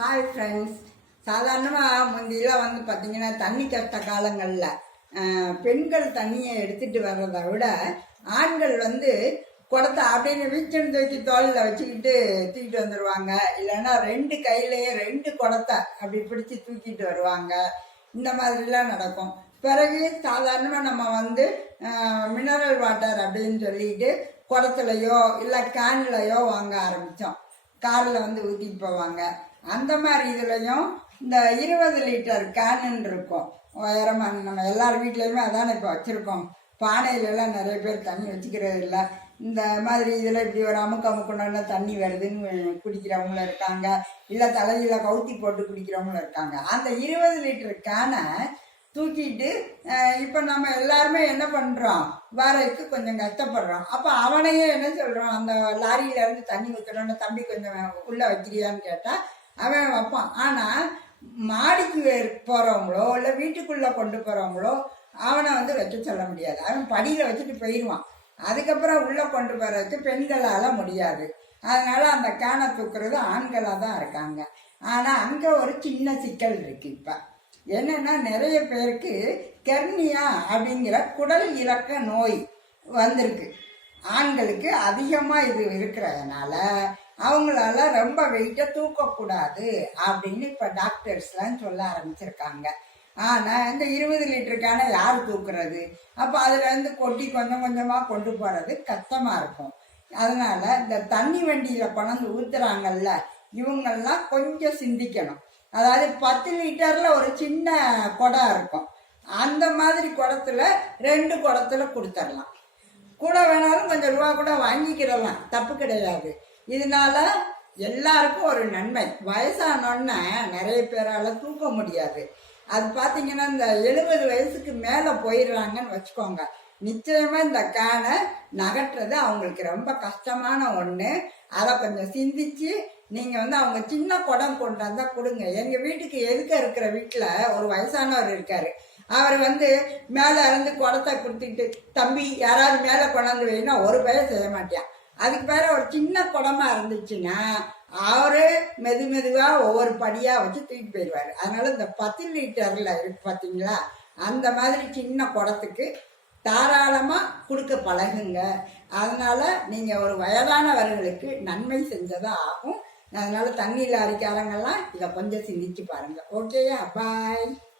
Hi friends. சாதாரணமாக முந்தியெல்லாம் பார்த்தீங்கன்னா தண்ணி கஷ்ட காலங்களில் பெண்கள் தண்ணியை எடுத்துகிட்டு வர்றதை விட ஆண்கள் குடத்தை அப்படின்னு வீச்சன் தூக்கி தோளில் வச்சுக்கிட்டு தூக்கிட்டு வந்துடுவாங்க. இல்லைன்னா ரெண்டு கையிலேயே ரெண்டு குடத்தை அப்படி பிடிச்சி தூக்கிட்டு வருவாங்க. இந்த மாதிரிலாம் நடக்கும். பிறகு சாதாரணமாக நம்ம மினரல் வாட்டர் அப்படின்னு சொல்லிட்டு குடத்துலையோ இல்லை கேன்லையோ வாங்க ஆரம்பித்தோம். காரில் ஊற்றிட்டு போவாங்க. அந்த மாதிரி இதுலையும் இந்த 20 லிட்டர் கேனுன்னு இருக்கும் உயரமாக. நம்ம எல்லார் வீட்லேயுமே அதானே இப்போ வச்சுருக்கோம். பானையிலலாம் நிறைய பேர் தண்ணி வச்சுக்கிறது இல்லை. இந்த மாதிரி இதில் இப்படி ஒரு அமுக்கொண்டு தண்ணி வருதுன்னு குடிக்கிறவங்களும் இருக்காங்க. இல்லை தலையில் கவுத்தி போட்டு குடிக்கிறவங்களும் இருக்காங்க. அந்த 20 லிட்டர் கேனை தூக்கிட்டு இப்போ நம்ம எல்லாருமே என்ன பண்ணுறோம், வரக்கு கொஞ்சம் கஷ்டப்படுறோம். அப்போ அவனையே என்ன சொல்கிறோம், அந்த லாரியிலேருந்து தண்ணி ஊற்றுறோன்னு தம்பி கொஞ்சம் உள்ளே வைக்கிறியான்னு கேட்டால் அவன் வைப்பான். ஆனால் மாடிக்கு போகிறவங்களோ இல்லை வீட்டுக்குள்ளே கொண்டு போகிறவங்களோ அவனை வைக்க சொல்ல முடியாது. அவன் படியில் வச்சுட்டு போயிடுவான். அதுக்கப்புறம் உள்ளே கொண்டு போகிறதுக்கு பெண்களால் முடியாது. அதனால் அந்த கேனை தூக்குறது ஆண்களாக தான் இருக்காங்க. ஆனால் அங்கே ஒரு சின்ன சிக்கல் இருக்குது. இப்போ என்னென்னா, நிறைய பேருக்கு கெர்னியா அப்படிங்கிற குடல் இறக்க நோய் வந்திருக்கு. ஆண்களுக்கு அதிகமாக இது இருக்கிறதுனால அவங்களால ரொம்ப வெயிட்டை தூக்கக்கூடாது அப்படின்னு இப்போ டாக்டர்ஸ்லாம் சொல்ல ஆரம்பிச்சிருக்காங்க. ஆனால் இந்த 20 லிட்டருக்கான யார் தூக்குறது? அப்போ அதுலேருந்து கொட்டி கொஞ்சம் கொஞ்சமாக கொண்டு போகிறது கஷ்டமாக இருக்கும். அதனால் இந்த தண்ணி வண்டியில் கொண்டாந்து ஊற்றுறாங்கல்ல, இவங்கெல்லாம் கொஞ்சம் சிந்திக்கணும். அதாவது 10 லிட்டரில் ஒரு சின்ன குடம் இருக்கும். அந்த மாதிரி குடத்துல 2 குடத்துல கொடுத்துடலாம். கூட வேணாலும் கொஞ்சம் ரூபா கூட வாங்கிக்கிடலாம், தப்பு கிடையாது. இதனால எல்லாருக்கும் ஒரு நன்மை. வயசானோன்னு நிறைய பேரால் தூக்க முடியாது. அது பார்த்தீங்கன்னா இந்த 70 வயசுக்கு மேலே போயிடுறாங்கன்னு வச்சுக்கோங்க, நிச்சயமாக இந்த கேனை நகட்டுறது அவங்களுக்கு ரொம்ப கஷ்டமான ஒன்று. அதை கொஞ்சம் சிந்திச்சு நீங்கள் அவங்க சின்ன குடம் கொண்டு வந்தால் கொடுங்க. எங்கள் வீட்டுக்கு எதுக்க இருக்கிற வீட்டில் ஒரு வயசானவர் இருக்கார். அவர் மேலே இருந்து குடத்தை கொடுத்துக்கிட்டு, தம்பி யாராவது மேலே கொண்டாந்து வைனா ஒரு பையன் செய்ய மாட்டான். அதுக்கு பேர ஒரு சின்ன குடமா இருந்துச்சுன்னா அவரு மெதுவாக ஒவ்வொரு படியாக வச்சு தூக்கிட்டு போயிடுவார். அதனால இந்த 10 லிட்டரில் இருக்கு பார்த்தீங்களா, அந்த மாதிரி சின்ன குடத்துக்கு தாராளமாக கொடுக்க பழகுங்க. அதனால நீங்கள் ஒரு வயதானவர்களுக்கு நன்மை செஞ்சதாக ஆகும். அதனால தண்ணி லாரிக்காரங்கெல்லாம் இதை கொஞ்சம் சிந்திச்சு பாருங்கள். ஓகேயா? பாய்.